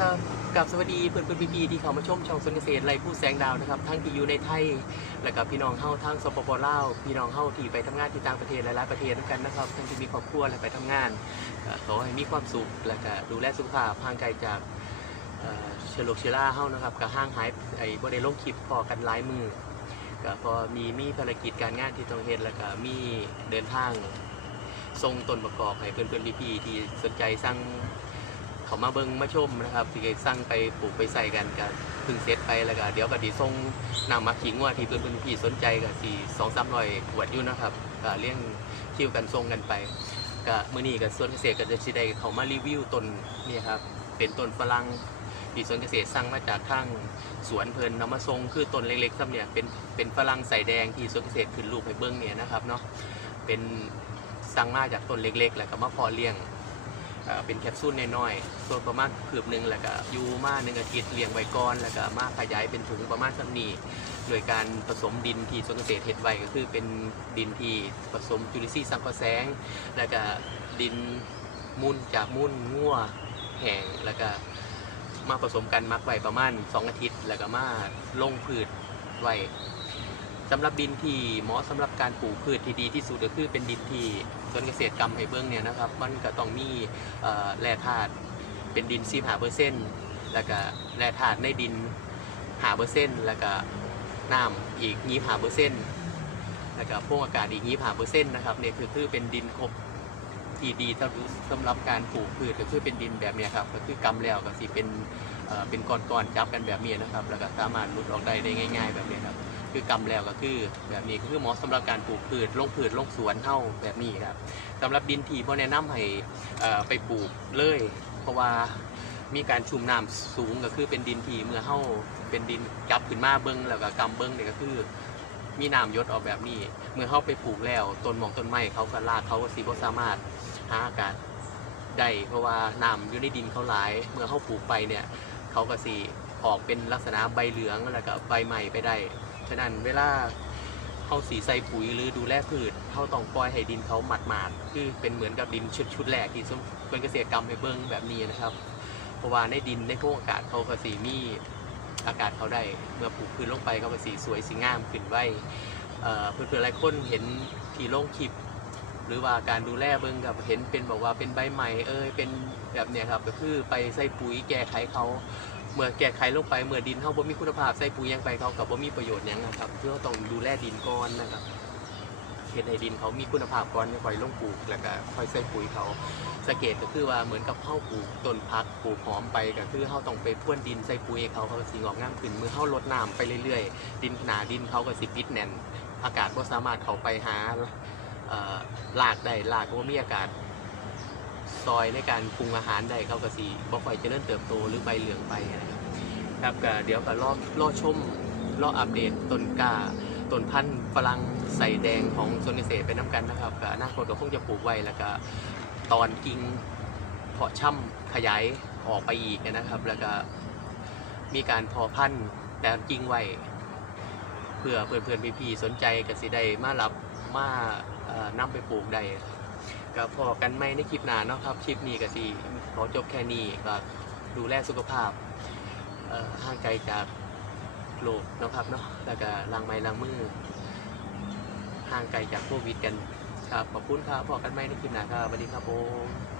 ครับกับสวัสดีเพื่อนเพื่อนพี่ๆที่เขามาชมช่องสนเกษตรไรผู้แสงดาวนะครับทั้งที่อยู่ในไทยและกับพี่น้องเฮาทั้งสปปลาวพี่น้องเฮาที่ไปทำงานที่ต่างประเทศหลายๆประเทศด้วยกันนะครับทั้งที่มีครอบครัวและไปทำงานขอให้มีความสุขและก็ดูแลสุขภาพห่างไกลจากเชื้อโรคเชื้อราเฮานะครับก็ห่างหายไอ้บ่ได้ลงคลิปพอกันหลายมือก็พอมีมีภารกิจการงานที่ต้องเฮ็ดแล้วก็มีเดินทางส่งตนประกอบให้เพื่อนๆพี่ๆที่สนใจสั่ง เขามาเบิ่งมาชมนะครับที่สั่งไปปลูกไปใส่กันก็เพึ่งเสร็จไปแล้วก็เดี๋ยวก็ดีส่งนำมาขิงว่าที่เพื่อนๆพี่สนใจก็สี่สองสามร้อยขวดอยู่นะครับก็เลี้ยงคิวกันส่งกันไปก็มื้อนี้ก็สวนเกษตรก็จะสิได้เขามารีวิวต้นนี่ครับเป็นต้นฝรั่งที่สวนเกษตรสั่งมาจากข้างสวนเพิ่นนำมาส่งคือต้นเล็กๆซ้ำเนี่ยเป็นเป็นฝรั่งใส่แดงที่สวนเกษตรขึ้นรูปให้เบิ่งเนี่ยนะครับเนาะเป็นสั่งมาจากต้นเล็กๆ แล้วก็มาพอเลี้ยง เป็นแคปซูลน้อยๆตัวประมาณเกือบหนึ่งแล้วก็อยูมาหนึ่งอาทิตย์เลี้ยงไว้ก่อน แล้วก็มาขยายเป็นถุงประมาณสักนี้โดยการผสมดินที่สวนเกษตรเฮ็ดไว้ก็คือเป็นดินที่ผสมจุลินทรีย์สังเคราะห์แสง แล้วก็ดินมูลจากมูลงัวแห้งแล้วก็มาผสมกันมักไว้ประมาณ 2 อาทิตย์ แล้วก็มาลงพืชไว้ สำหรับดินที่เหมาะสำหรับการปลูกพืชที่ดีที่สุดก็คือเป็นดินที่สวนเกษตรกรรมให้เบิ้งเนี่ยนะครับ มันก็ต้องมีแร่ธาตุเป็นดินซีหาเปอร์เซ็นต์แล้วก็แร่ธาตุในดินหาเปอร์เซ็นต์แล้วก็น้ำอีกยี่หาเปอร์เซ็นต์แล้วก็พวกอากาศอีกยี่หาเปอร์เซ็นต์นะครับเนี่ยคือคือเป็นดินครบที่ดีสำหรับสำหรับการปลูกพืชก็คือเป็นดินแบบเนี้ยครับก็คือกำแล้วก็สิเป็นเป็นก้อนๆจับกันแบบนี้นะครับ แล้วก็สามารถหลุดออกได้ได้ง่าย ๆ แบบนี้ครับ คือกำแล้วก็คือ แบบนี้ก็คือเหมาะสำหรับการปลูกพืชลงพืชลงสวนเท่าแบบนี้ครับสำหรับดินทีพ่แนะนำให้ไปปลูกเลย เพราะว่ามีการชุ่มน้ำสูงก็คือเป็นดินทีเมื่อเข้าเป็นดินจับขึ้นมาเบิ้งแล้วก็กำเบิ้งเนี่ยก็คือ มีน้ำยศออกแบบนี้ เมื่อเข้าไปปลูกแล้วต้นมองต้นไม้เขาก็รากเขาก็สิบ่สามารถหาอากาศได้เพราะว่าน้ำอยู่ในดินเขาหลาย เมื่อเข้าปลูกไปเนี่ยเขาก็สิออกเป็นลักษณะใบเหลืองแล้วก็ใบใหม่ไปได้ ฉะนั้นเวลาเขาสีใส่ปุ๋ยหรือดูแลพืชเขาต้องปล่อยให้ดินเขาหมาดๆคือเป็นเหมือนกับดินชุดชุดแรกที่สมเป็นเกษตรกรรมไปเบิ้งแบบนี้นะครับ เพราะว่าในดินในพวกอากาศเขาก็สีมีอากาศเขาได้ เมื่อปลูกพืชลงไปเขาก็สีสวยสีงามขึ้นไว้เอ่อเพื่อนๆหลายคนเห็นที่ลงคลิปหรือว่าการดูแลเบิ้งกับเห็นเป็นบอกว่าเป็นใบใหม่เอ้ยเป็นแบบเนี้ยครับก็คือไปใส่ปุ๋ยแก้ไขเขา เมื่อแก้ไขลงไปเมื่อดินเขาบ่มีคุณภาพใส่ปุ๋ยยังไปเขากับบ่มีประโยชน์ยังนะครับเพื่อต้องดูแลดินก่อนนะครับเห็นให้ดินเขามีคุณภาพก่อนค่อยลงปลูกแล้วก็ค่อยใส่ปุ๋ยเขาสังเกตก็คือว่าเหมือนกับเข้าปลูกต้นพักปลูกหอมไปก็คือเขาต้องไปพ่วนดินใส่ปุ๋ยเขาเขาสิงอกงามขึ้นเมื่อเขาลดน้ำไปเรื่อยๆ ดินหนาดินเขาก็สิปิดแน่น อากาศก็สามารถเข้าไปหาเอ่อรากได้รากก็บ่มีอากาศ ซอยในการปรุงอาหารได้เขาก็สีบ่ค่อยเจริญเติบโตหรือใบเหลืองไปนะครับครับก็เดี๋ยวก็รอรอชมรออัปเดตต้นกาต้นพันธุ์ฝรั่งใส่แดงของสวนเกษตรไปน้ำกันนะครับก็อนาคตก็คงจะปลูกไว้แล้วก็ตอนกิ่งเพาะช่ำขยายออกไปอีกนะครับ แล้วก็มีการพอพันธุ์แต่กิ่งไว้เพื่อเพื่อนๆพี่ๆสนใจก็สิได้มารับมาเอ่อนำไปปลูกได้ ก็พอกันไม่ในคลิปหน้าเนาะครับคลิปนี้ก็สิขอจบแค่นี้ก็ดูแลสุขภาพห่างไกลจากโรคนะครับเนาะแล้วก็ล้างไม้ล้างมือห่างไกลจากโควิดกันครับขอบคุณครับพอกันไม่ในคลิปหน้าครับสวัสดีครับผม